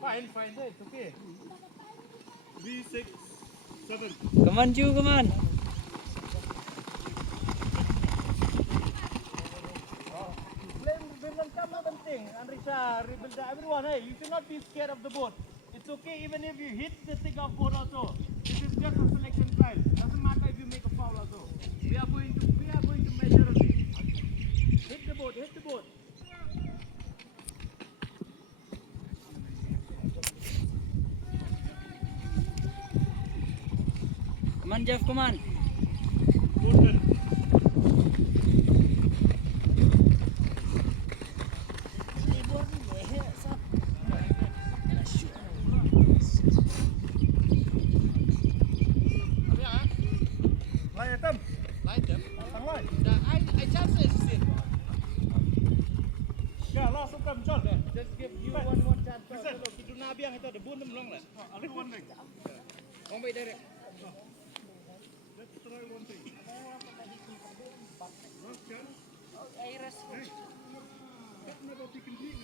Fine, it's okay. 3, 6, 7. Come on, Ju, come on. Everyone, hey, you should not be scared of the boat. It's okay even if you hit the takeoff board also. This is just a selection trial. Doesn't matter if you make a foul also. We are going to measure it. Hit the boat, hit the boat. Come on, Jeff, come on. Just give you one more chance. Kita nak biang itu ada bun belum lah. Only one leg. One way direct. Let's try one thing. Last chance. Iris. Hey. Cut me about the complete.